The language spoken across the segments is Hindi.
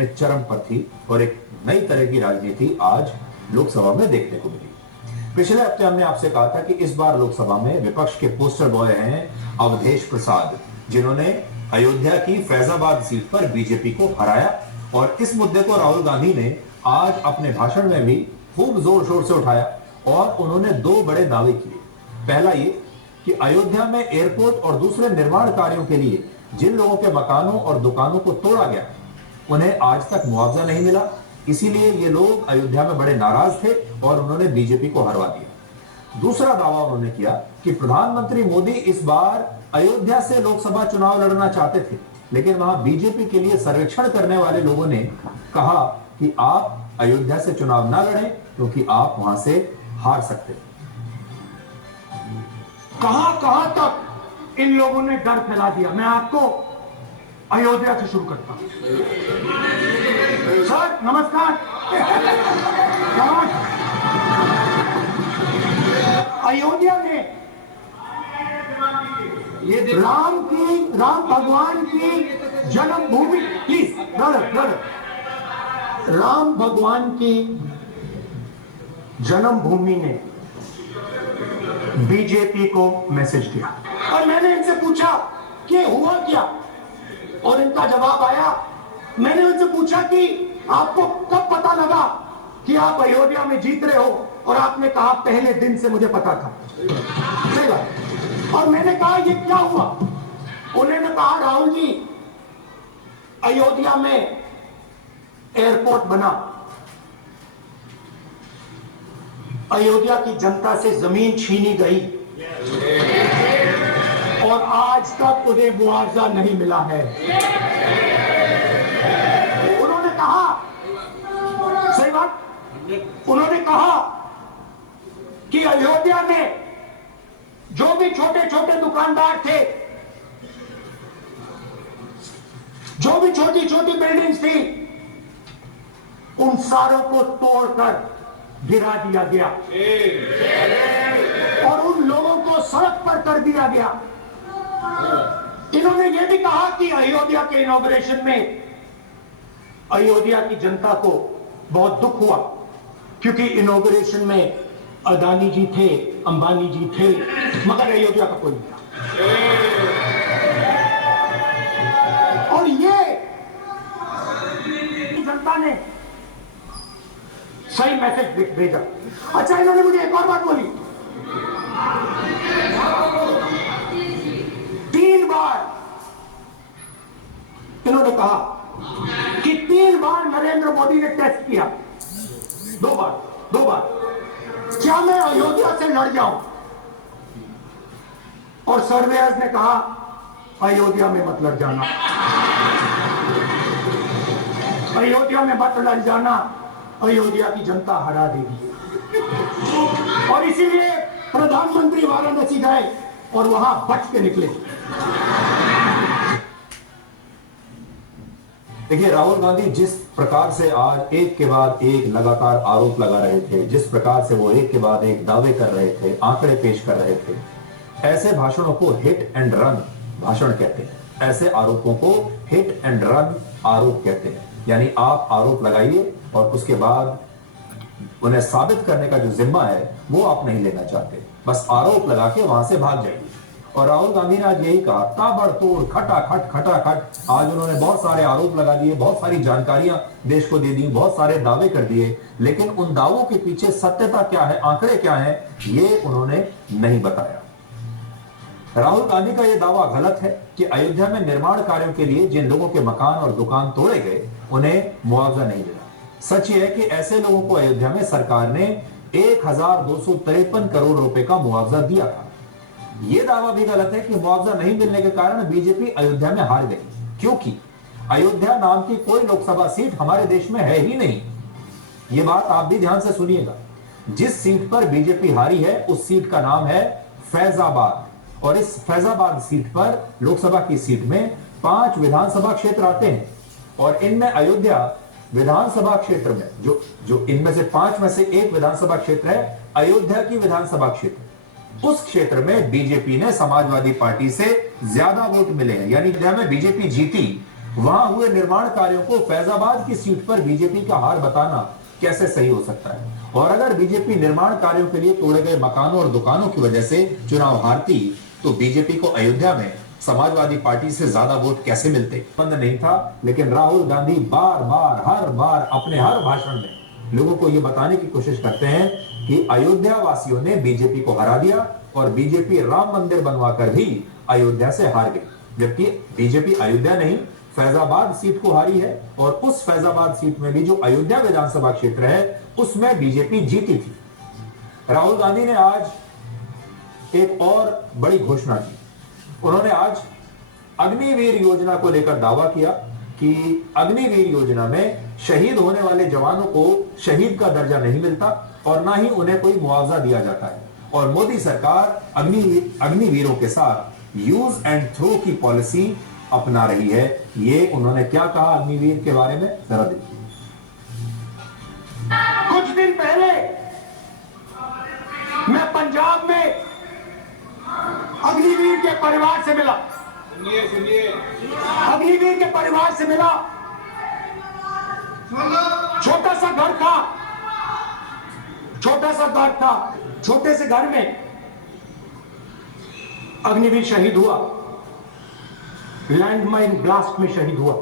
अपने चरम पर थी और एक नई तरह की राजनीति आज लोकसभा में देखने को मिली। पिछले हफ्ते हमने आपसे कहा था कि इस बार लोकसभा में विपक्ष के पोस्टर बॉय हैं अवधेश प्रसाद, जिन्होंने अयोध्या की फैजाबाद सीट पर बीजेपी को हराया, और इस मुद्दे को राहुल गांधी ने आज अपने भाषण में भी खूब जोर शोर से उठाया और उन्होंने दो बड़े दावे किए। पहला ये कि अयोध्या में एयरपोर्ट और दूसरे निर्माण कार्यों के लिए जिन लोगों के मकानों और दुकानों को तोड़ा गया उन्हें आज तक मुआवजा नहीं मिला, इसीलिए ये लोग अयोध्या में बड़े नाराज थे और उन्होंने बीजेपी को हरवा दिया। दूसरा दावा उन्होंने किया कि प्रधानमंत्री मोदी इस बार अयोध्या से लोकसभा चुनाव लड़ना चाहते थे, लेकिन वहां बीजेपी के लिए सर्वेक्षण करने वाले लोगों ने कहा कि आप अयोध्या से चुनाव ना लड़ें क्योंकि आप वहां से हार सकते हैं। कहां तक इन लोगों ने डर फैला दिया। मैं आपको अयोध्या से शुरू करता हूं। सर नमस्कार। अयोध्या में राम भगवान की जन्मभूमि, प्लीज ब्रदर, राम भगवान की जन्मभूमि ने बीजेपी को मैसेज दिया और मैंने इनसे पूछा कि हुआ क्या, और इनका जवाब आया। मैंने उनसे पूछा कि आपको कब पता लगा कि आप अयोध्या में जीत रहे हो, और आपने कहा पहले दिन से मुझे पता था। सही बात। और मैंने कहा ये क्या हुआ। उन्होंने कहा राहुल जी, अयोध्या में एयरपोर्ट बना, अयोध्या की जनता से जमीन छीनी गई और आज तक उन्हें मुआवजा नहीं मिला है। उन्होंने कहा, सही बात, उन्होंने कहा कि अयोध्या में जो भी छोटे छोटे दुकानदार थे, जो भी छोटी छोटी बिल्डिंग्स थी, उन सारों को तोड़कर गिरा दिया गया और उन लोगों को सड़क पर कर दिया गया। इन्होंने यह भी कहा कि अयोध्या के इनॉग्रेशन में अयोध्या की जनता को बहुत दुख हुआ, क्योंकि इनॉग्रेशन में अदानी जी थे, अंबानी जी थे, मगर अयोध्या का कोई नहीं था। और ये जनता ने सही मैसेज भेजा। अच्छा, इन्होंने मुझे एक और बात बोली। 3 बार इन्होंने कहा कि 3 बार नरेंद्र मोदी ने टेस्ट किया। 2 बार क्या मैं अयोध्या से लड़ जाऊं, और सर्वेयर्स ने कहा अयोध्या में मत लड़ जाना, अयोध्या में मत लड़ जाना, अयोध्या की जनता हरा देगी। और इसीलिए प्रधानमंत्री वाराणसी गए और वहां बच के निकले। देखिए, राहुल गांधी जिस प्रकार से आज एक के बाद एक लगातार आरोप लगा रहे थे, जिस प्रकार से वो एक के बाद एक दावे कर रहे थे, आंकड़े पेश कर रहे थे, ऐसे भाषणों को हिट एंड रन भाषण कहते हैं। ऐसे आरोपों को हिट एंड रन आरोप कहते हैं, यानी आप आरोप लगाइए और उसके बाद उन्हें साबित करने का जो जिम्मा है वो आप नहीं लेना चाहते, बस आरोप लगा के वहां से भाग जाइए। और राहुल गांधी ने आज यही कहा, ताबड़तोड़ खटाखट आज उन्होंने बहुत सारे आरोप लगा दिए, बहुत सारी जानकारियां देश को दे दी, बहुत सारे दावे कर दिए, लेकिन उन दावों के पीछे सत्यता क्या है, आंकड़े क्या है, ये उन्होंने नहीं बताया। राहुल गांधी का यह दावा गलत है कि अयोध्या में निर्माण कार्यों के लिए जिन लोगों के मकान और दुकान तोड़े गए उन्हें मुआवजा नहीं मिला। सच यह है कि ऐसे लोगों को अयोध्या में सरकार ने 1253 करोड़ रुपए का मुआवजा दिया था। यह दावा भी गलत है कि मुआवजा नहीं मिलने के कारण बीजेपी अयोध्या में हार गई, क्योंकि अयोध्या नाम की कोई लोकसभा सीट हमारे देश में है ही नहीं। यह बात आप भी ध्यान से सुनिएगा। जिस सीट पर बीजेपी हारी है उस सीट का नाम है फैजाबाद, और इस फैजाबाद सीट पर लोकसभा की सीट में 5 विधानसभा क्षेत्र आते हैं, और इनमें अयोध्या विधानसभा क्षेत्र में जो इनमें से 5 में से एक विधानसभा क्षेत्र है अयोध्या की विधानसभा क्षेत्र, उस क्षेत्र में बीजेपी ने समाजवादी पार्टी से ज्यादा वोट मिले हैं, यानी अयोध्या में बीजेपी जीती वहां हुए निर्माण कार्यों को फैजाबाद की सीट पर बीजेपी का हार बताना कैसे सही हो सकता है? और अगर बीजेपी निर्माण कार्यों के लिए तोड़े गए मकानों और दुकानों की वजह से चुनाव हारती तो बीजेपी को अयोध्या में समाजवादी पार्टी से ज्यादा वोट कैसे मिलते? बंद नहीं था, लेकिन राहुल गांधी बार बार हर बार अपने हर भाषण में लोगों को यह बताने की कोशिश करते हैं कि अयोध्या वासियों ने बीजेपी को हरा दिया और बीजेपी राम मंदिर बनवाकर भी अयोध्या से हार गई, जबकि बीजेपी अयोध्या नहीं फैजाबाद सीट को हारी है और उस फैजाबाद सीट में भी जो अयोध्या विधानसभा क्षेत्र है उसमें बीजेपी जीती थी। राहुल गांधी ने आज एक और बड़ी घोषणा की। उन्होंने आज अग्निवीर योजना को लेकर दावा किया कि अग्निवीर योजना में शहीद होने वाले जवानों को शहीद का दर्जा नहीं मिलता और ना ही उन्हें कोई मुआवजा दिया जाता है और मोदी सरकार अग्निवीरों के साथ यूज एंड थ्रो की पॉलिसी अपना रही है। ये उन्होंने क्या कहा अग्निवीर के बारे में, जरा देखिए। कुछ दिन पहले मैं पंजाब में अग्निवीर के परिवार से मिला। सुनिए अग्निवीर के परिवार से मिला। छोटा सा घर था, छोटे से घर में अग्निवीर शहीद हुआ, लैंडमाइन ब्लास्ट में शहीद हुआ।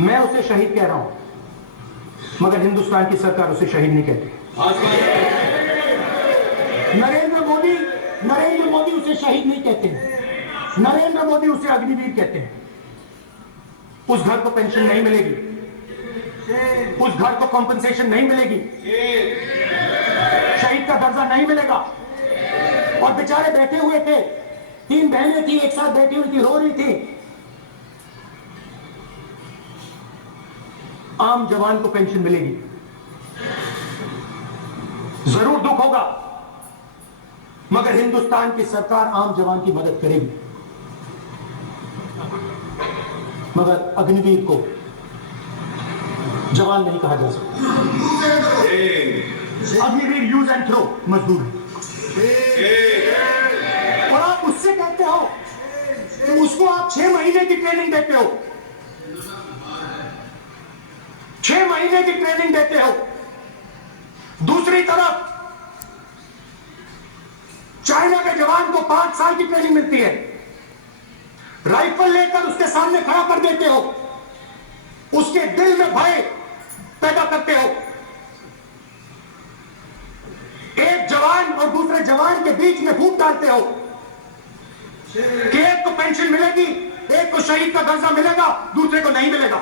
मैं उसे शहीद कह रहा हूं, मगर हिंदुस्तान की सरकार उसे शहीद नहीं कहती। नरेंद्र मोदी उसे शहीद नहीं कहते हैं, नरेंद्र मोदी उसे अग्निवीर कहते हैं। उस घर को पेंशन नहीं मिलेगी, उस घर को कॉम्पेंसेशन नहीं मिलेगी, शहीद का दर्जा नहीं मिलेगा। और बेचारे बैठे हुए थे, 3 बहनें थी, एक साथ बैठी हुई थी, रो रही थी। आम जवान को पेंशन मिलेगी, जरूर दुख होगा, मगर हिंदुस्तान की सरकार आम जवान की मदद करेगी। मगर अग्निवीर को जवान नहीं कहा जा सकता। अग्निवीर यूज एंड थ्रो मजदूर है। और आप उससे कहते हो कि उसको आप 6 महीने की ट्रेनिंग देते हो, 6 महीने की ट्रेनिंग देते हो। दूसरी तरफ चाइना के जवान को 5 साल की ट्रेनिंग मिलती है, राइफल लेकर उसके सामने खड़ा कर देते हो, उसके दिल में भय पैदा करते हो। एक जवान और दूसरे जवान के बीच में फूट डालते हो कि एक को पेंशन मिलेगी, एक को शहीद का दर्जा मिलेगा, दूसरे को नहीं मिलेगा,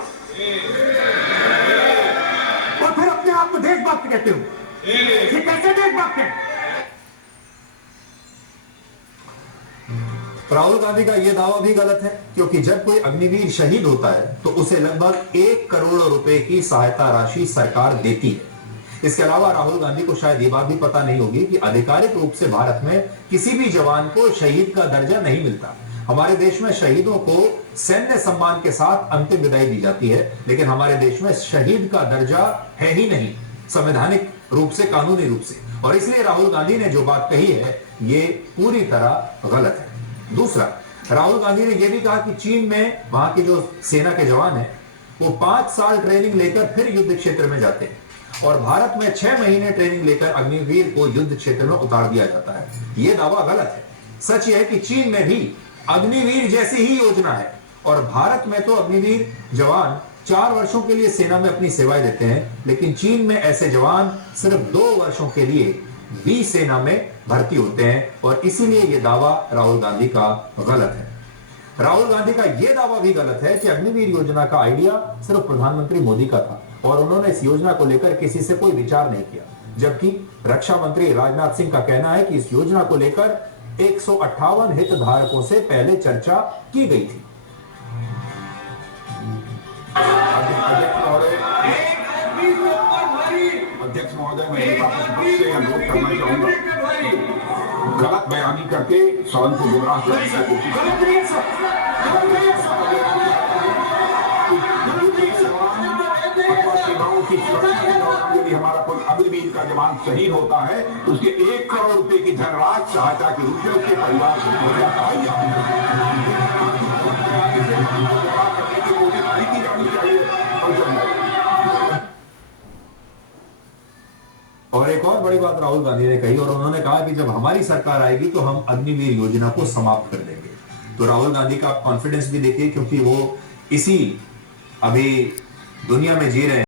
और फिर अपने आप को देशभक्त कहते हो। ये कैसे देशभक्त है? राहुल गांधी का यह दावा भी गलत है, क्योंकि जब कोई अग्निवीर शहीद होता है तो उसे लगभग 1 करोड़ रुपए की सहायता राशि सरकार देती है। इसके अलावा राहुल गांधी को शायद ये बात भी पता नहीं होगी कि आधिकारिक रूप से भारत में किसी भी जवान को शहीद का दर्जा नहीं मिलता। हमारे देश में शहीदों को सैन्य सम्मान के साथ अंतिम विदाई दी जाती है, लेकिन हमारे देश में शहीद का दर्जा है ही नहीं संवैधानिक रूप से, कानूनी रूप से। और इसलिए राहुल गांधी ने जो बात कही है ये पूरी तरह गलत है। दूसरा, राहुल गांधी ने यह भी कहा कि चीन में वहां के जो सेना के जवान हैं वो 5 साल ट्रेनिंग लेकर फिर युद्ध क्षेत्र में जाते हैं और भारत में 6 महीने ट्रेनिंग लेकर अग्निवीर को युद्ध क्षेत्र में उतार दिया जाता है। यह दावा गलत है। सच यह है कि चीन में भी अग्निवीर जैसी ही योजना है और भारत में तो अग्निवीर जवान 4 वर्षों के लिए सेना में अपनी सेवाएं देते हैं, लेकिन चीन में ऐसे जवान सिर्फ 2 वर्षों के लिए भी सेना में भर्ती होते हैं और इसीलिए यह दावा राहुल गांधी का गलत है। राहुल गांधी का यह दावा भी गलत है कि अग्निवीर योजना का आइडिया सिर्फ प्रधानमंत्री मोदी का था और उन्होंने इस योजना को लेकर किसी से कोई विचार नहीं किया, जबकि रक्षा मंत्री राजनाथ सिंह का कहना है कि इस योजना को लेकर 158 हितधारकों से पहले चर्चा की गई थी। अध्यक्ष महोदय, मैं एक बात से अनुरोध करना चाहूंगा, गलत बयानी करके सदन को गुमराह करने की कोशिश की यदि हमारा कोई अग्निवीर का जवान शहीद होता है तो उसके 1 करोड़ रुपए की धनराशि सहायता के रूप में उसके परिवार को दिया जाता है। और एक और बड़ी बात राहुल गांधी ने कही, और उन्होंने कहा कि जब हमारी सरकार आएगी तो हम अग्निवीर योजना को समाप्त कर देंगे। तो राहुल गांधी का कॉन्फिडेंस भी देखिए, क्योंकि वो इसी अभी दुनिया में जी रहे हैं।